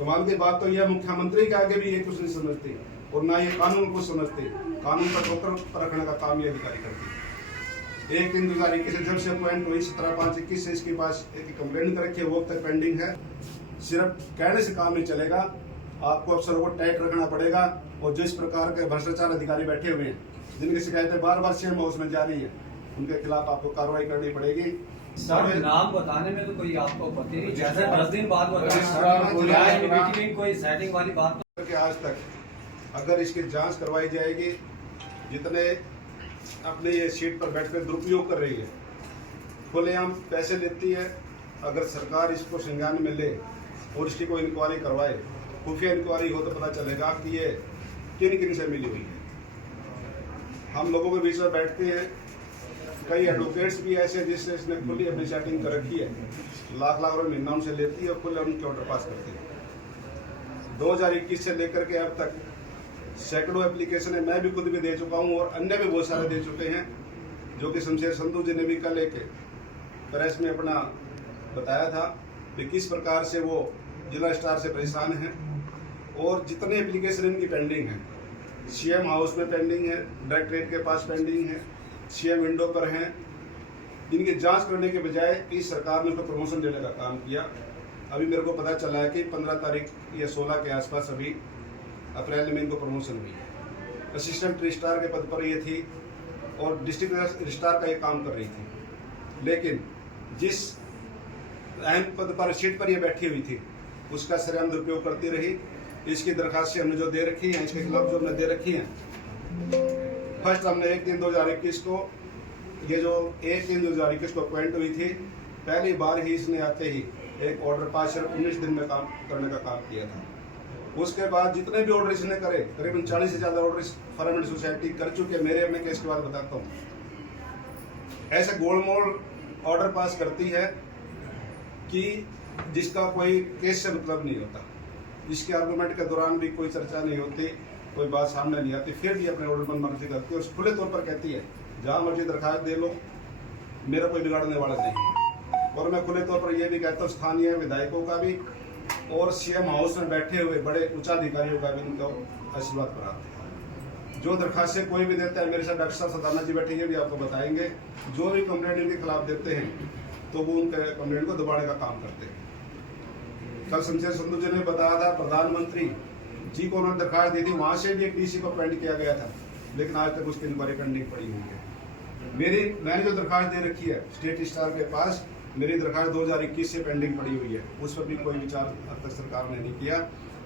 कमाल की बात तो यह मुख्यमंत्री के आगे भी ये कुछ नहीं समझते और ना ये कानून को समझते। कानून का ठोकर पर रखने का काम ये अधिकारी करते। 1 दिन 2021 से जब से अपॉइंट हुई 17/5/21 से इसके पास एक कंप्लेंट कर रखी है, वो अब तक पेंडिंग है। सिर्फ कहने से काम नहीं चलेगा, आपको अफसरों को टाइट रखना पड़ेगा। और जिस प्रकार के भ्रष्टाचार अधिकारी बैठे हुए हैं, जिनकी शिकायतें बार बार सीएम हाउस में जा रही है, उनके खिलाफ आपको कार्रवाई करनी पड़ेगी। सर नाम बताने में तो कोई आपको पति नहीं, जैसे 10 दिन बाद कोई सेटिंग वाली बात तो आज तक अगर इसकी जांच करवाई जाएगी, जितने अपने ये सीट पर बैठकर दुरुपयोग कर रही है, खुलेआम पैसे लेती है, अगर सरकार इसको संज्ञान में ले और इसकी कोई इंक्वायरी करवाए, खुफिया इंक्वायरी हो, तो पता चलेगा कि ये किन किन से मिली हुई है। हम लोगों के बीच में बैठते हैं, कई एडवोकेट्स भी ऐसे जिससे इसने खुली अपनी सेटिंग कर रखी है, लाख लाख रुपए महीना उनसे लेती है और खुले उनके ऑर्डर पास करती है। 2021 से लेकर के अब तक सैकड़ों एप्लीकेशन है, मैं भी खुद भी दे चुका हूं और अन्य भी बहुत सारे दे चुके हैं, जो कि शमशेर संधू जी ने भी कल एक प्रेस में अपना बताया था कि किस प्रकार से वो जिला स्टार से परेशान हैं। और जितने एप्लीकेशन इनकी पेंडिंग है, सीएम हाउस में पेंडिंग है, डायरेक्टरेट के पास पेंडिंग है, सीएम विंडो पर हैं, इनकी जांच करने के बजाय इस सरकार ने उसको प्रमोशन देने का काम किया। अभी मेरे को पता चला है कि 15 तारीख या 16 के आसपास अभी अप्रैल में इनको प्रमोशन हुई है। असिस्टेंट रजिस्ट्रार के पद पर ये थी और डिस्ट्रिक्ट रजिस्ट्रार का ये काम कर रही थी, लेकिन जिस अहम पद पर सीट पर ये बैठी हुई थी, उसका सरेआम दुरुपयोग करती रही। इसकी दरखास्त हमने जो दे रखी है, इसके खिलाफ जो हमने दे रखी है, फर्स्ट हमने 1 दिन 2021 को, ये जो 1 दिन 2021 को अपॉइंट हुई थी, पहली बार ही इसने आते ही एक ऑर्डर पास सिर्फ 19 दिन में काम करने का काम किया था। उसके बाद जितने भी ऑर्डर इसने करे, करीबन 40 से ज्यादा ऑर्डर फॉर्मेट सोसाइटी कर चुके। मेरे अपने केस के बाद बताता हूँ, ऐसे गोलमोल ऑर्डर पास करती है कि जिसका कोई केस से मतलब नहीं होता। इसके आर्गूमेंट के दौरान भी कोई चर्चा नहीं होती, कोई बात सामने नहीं आती, फिर भी अपने ऑर्डर मन मर्जी करती है और खुले तौर पर कहती है जहां मर्जी दरखास्त दे लो, मेरा कोई बिगाड़ने वाला नहीं। और मैं खुले तौर पर यह भी कहता हूँ स्थानीय विधायकों का भी और सीएम हाउस में बैठे हुए बड़े उच्चाधिकारियों का भी उनको आशीर्वाद प्राप्त है। जो दरखास्तें कोई भी देता है, मेरे साथ डॉक्टर साहब सदाना जी बैठेंगे, भी आपको बताएंगे, जो भी कंप्लेंट इनके खिलाफ देते हैं तो वो उनके कंप्लेंट को दबाने का काम करते हैं। कल शमशेर संधू जी ने बताया था, प्रधानमंत्री जी को उन्होंने दरखास्त दी थी, वहां से भी एक डीसी को अपॉइंट किया गया था, लेकिन आज तक उसकी इंक्वायरी पेंडिंग पड़ी हुई है। मैंने जो दरखास्त दे रखी है स्टेट स्टार के पास, मेरी दरखास्त 2021 से पेंडिंग पड़ी हुई है, उस पर भी कोई विचार अब तक सरकार ने नहीं किया।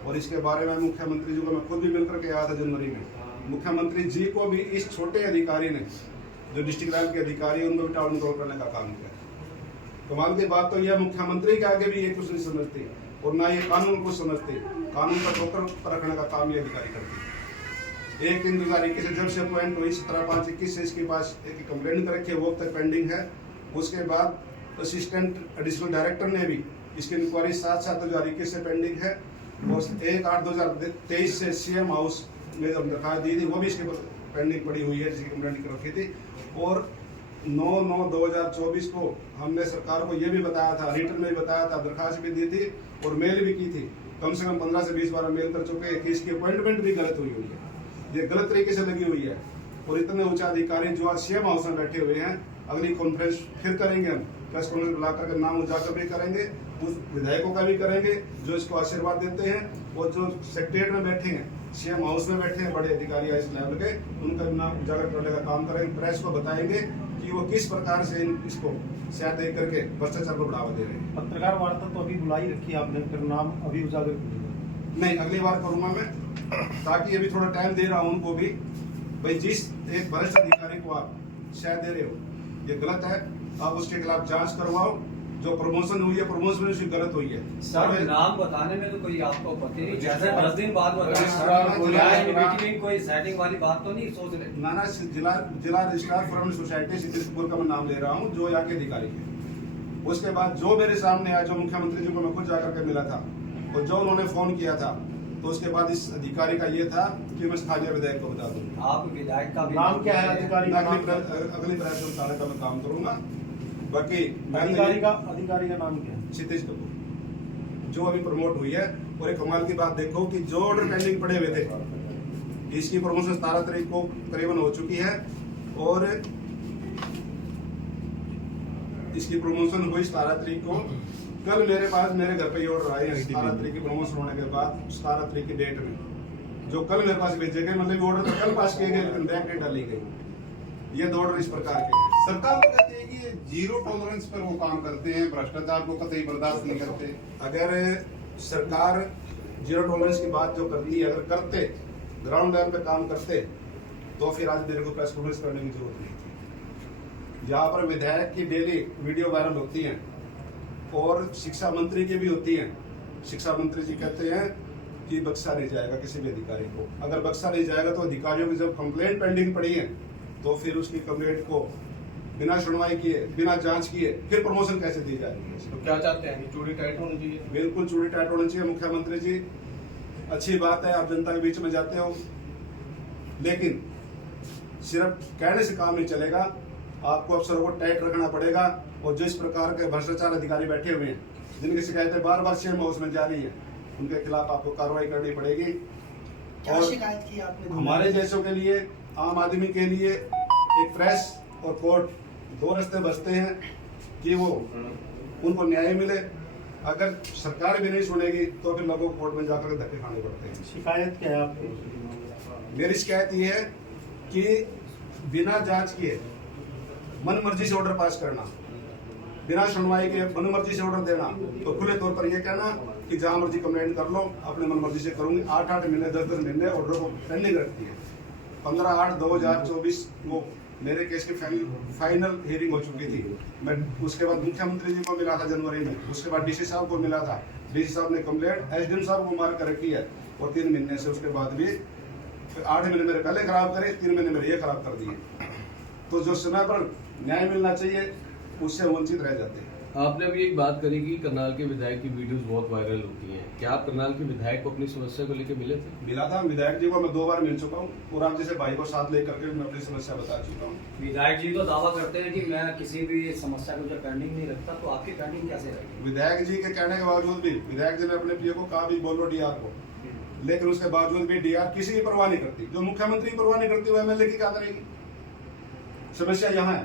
और इसके बारे में मुख्यमंत्री जी को मैं खुद भी मिलकर के आया था जनवरी में। मुख्यमंत्री जी को भी इस छोटे अधिकारी ने, जो डिस्ट्रिक्ट लेवल के अधिकारी, उनको भी टाउन कंट्रोल करने का काम किया। कमाल की बात तो यह मुख्यमंत्री के आगे भी ये कुछ नहीं समझते और ना ये कानून को समझते। कानून का ठोकर पर रखने का काम ये अधिकारी करते। 1 दिन 2021 से जब से अपॉइंट हुई 17/5/21 से इसके पास एक कंप्लेंट कर रखी है, वो अब तक पेंडिंग है। उसके बाद असिस्टेंट एडिशनल डायरेक्टर ने भी इसकी इंक्वायरी 7/7/2021 से पेंडिंग है और 1/8/2023 से सीएम हाउस में जब दरखास्त दी थी, वो भी इसके पेंडिंग पड़ी हुई है, जिसकी कंप्लेंट कर रखी थी। और 9/9/2024 को हमने सरकार को ये भी बताया था, रिटर्न में भी बताया था, दरखास्त भी दी थी और मेल भी की थी, कम से कम 15 से 20 बार मेल कर चुके हैं कि इसकी अपॉइंटमेंट भी गलत हुई हुई है, ये गलत तरीके से लगी हुई है। और इतने उच्च अधिकारी जो आज सीएम हाउस में बैठे हुए हैं, अगली कॉन्फ्रेंस फिर करेंगे, हम प्रेस कॉन्फ्रेंस बुला करके नाम उजागर भी करेंगे, उस विधायकों का भी करेंगे जो इसको आशीर्वाद देते हैं, और जो सेक्रेटरीट में बैठे हैं, सीएम हाउस में बैठे हैं बड़े अधिकारी इस लेवल के, उनका भी नाम उजागर करने का काम करेंगे। प्रेस को बताएंगे कि वो किस प्रकार से इसको शायद देख करके भ्रष्टाचार को बढ़ावा दे रहे हैं। पत्रकार वार्ता तो अभी बुलाई रखी है आपने, फिर नाम अभी उजागर नहीं, अगली बार करूंगा मैं, ताकि अभी थोड़ा टाइम दे रहा हूं उनको भी। भाई जिस एक वरिष्ठ अधिकारी को आप शायद दे रहे हो, ये गलत है, आप उसके खिलाफ जांच करवाओ। जो प्रमोशन हुई है, प्रमोशन उसकी गलत हुई है। सर नाम बताने में तो कोई आपको पति नहीं, जैसे 10 दिन बाद कोई सेटिंग वाली बात तो नहीं सोच रहे। नाना जिला रजिस्ट्रार फॉर्मेट सोसाइटी सिद्धपुर का मैं नाम ले रहा हूँ, जो यहाँ के अधिकारी थे। उसके बाद जो मेरे सामने आया, जो मुख्यमंत्री जी को मैं खुद जाकर के मिला था और जो उन्होंने फोन किया था, तो उसके बाद इस अधिकारी का ये था कि मैं स्थानीय विधायक को बता दूँ। आप विधायक का नाम क्या है अधिकारी का? अगली प्रयास में बताने का मैं काम करूंगा। बाकी अधिकारी का नाम क्या है? क्षितिज कपूर, जो अभी प्रमोट हुई है। और एक कमाल की बात देखो कि जो ऑर्डर पेंडिंग पड़े हुए थे, इसकी प्रमोशन 17 तारीख को करीबन हो चुकी है और इसकी प्रमोशन हुई 17 तारीख को। कल मेरे पास मेरे घर पे ये ऑर्डर आए हैं 17 तारीख की प्रमोशन होने के बाद, 17 तारीख की डेट में जो कल मेरे पास भेजे गए, मतलब ऑर्डर तो कल पास किए गए लेकिन बैक डेट डाली गई। ये 2 ऑर्डर इस प्रकार के हैं। सरकार तो कहती है कि जीरो टॉलरेंस पर वो काम करते हैं, भ्रष्टाचार को कतई बर्दाश्त नहीं करते। अगर सरकार जीरो टॉलरेंस की बात जो करती है, अगर करते ग्राउंड लेवल पे काम करते तो फिर आज मेरे को प्रेस कॉन्फ्रेंस करने की जरूरत नहीं थी। यहाँ पर विधायक की डेली वीडियो वायरल होती हैं और शिक्षा मंत्री की भी होती हैं। शिक्षा मंत्री जी कहते हैं कि बख्शा नहीं जाएगा किसी भी अधिकारी को। अगर बख्शा नहीं जाएगा तो अधिकारियों की जब कंप्लेंट पेंडिंग पड़ी है तो फिर उसकी कंप्लेंट को बिना सुनवाई किए, बिना जांच किए फिर प्रमोशन कैसे दी जाएगी? तो क्या चाहते हैं कि चूड़ी टाइट होनी चाहिए? बिल्कुल चूड़ी टाइट होनी चाहिए। मुख्यमंत्री जी, अच्छी बात है आप जनता के बीच में जाते हो, लेकिन सिर्फ कहने से काम नहीं चलेगा, आपको अफसरों को टाइट रखना पड़ेगा। और जिस प्रकार के भ्रष्टाचार अधिकारी बैठे हुए हैं, जिनकी शिकायतें बार बार सीएम हाउस में जा रही है, उनके खिलाफ आपको कार्रवाई करनी पड़ेगी। क्या और शिकायत की आपने? हमारे जैसों के लिए, आम आदमी के लिए एक प्रेस और कोर्ट 2 रास्ते बचते हैं कि वो उनको न्याय मिले। अगर सरकार भी नहीं सुनेगी तो फिर लोगों को कोर्ट में जाकर धक्के खाने पड़ते हैं। शिकायत क्या है आपकी? मेरी शिकायत ये है कि बिना जांच किए मन मर्जी से ऑर्डर पास करना, बिना सुनवाई के मन मर्जी से ऑर्डर देना, तो खुले तौर पर यह कहना कि जहां मर्जी कंप्लेंट कर लो, अपने मन मर्जी से करूंगी। 8-8 महीने 10-10 महीने ऑर्डर को पेंडिंग रखती है। 15/8/2024 को मेरे केस की फाइनल हियरिंग हो चुकी थी। मैं उसके बाद मुख्यमंत्री जी को मिला था जनवरी में, उसके बाद डीसी साहब को मिला था। डीसी साहब ने कंप्लेंट एसडीएम साहब को मार्क कर रखी है और 3 महीने से उसके बाद भी 8 महीने मेरे पहले खराब करे, 3 महीने मेरे ये खराब कर दिए। तो जो समय पर न्याय मिलना चाहिए उससे वंचित रह जाते हैं। आपने अभी एक बात करी कि करनाल के विधायक की वीडियोस बहुत वायरल होती हैं। क्या आप करनाल के विधायक को अपनी समस्या को लेकर मिले थे? मिला था विधायक जी को, मैं 2 बार मिल चुका हूँ और आप जैसे भाई को साथ लेकर के मैं अपनी समस्या बता चुका हूँ। विधायक जी तो दावा करते हैं कि मैं किसी भी समस्या को जब पेंडिंग नहीं रखता, तो आपकी पेंडिंग कैसे रहेगी? विधायक जी के कहने के बावजूद भी विधायक जी ने अपने पीए को कहा भी बोलो डीआर को, लेकिन उसके बावजूद भी डीआर किसी की परवाह नहीं करती। जो मुख्यमंत्री की परवाह नहीं करती वो एमएलए की क्या करेगी? समस्या यहाँ है।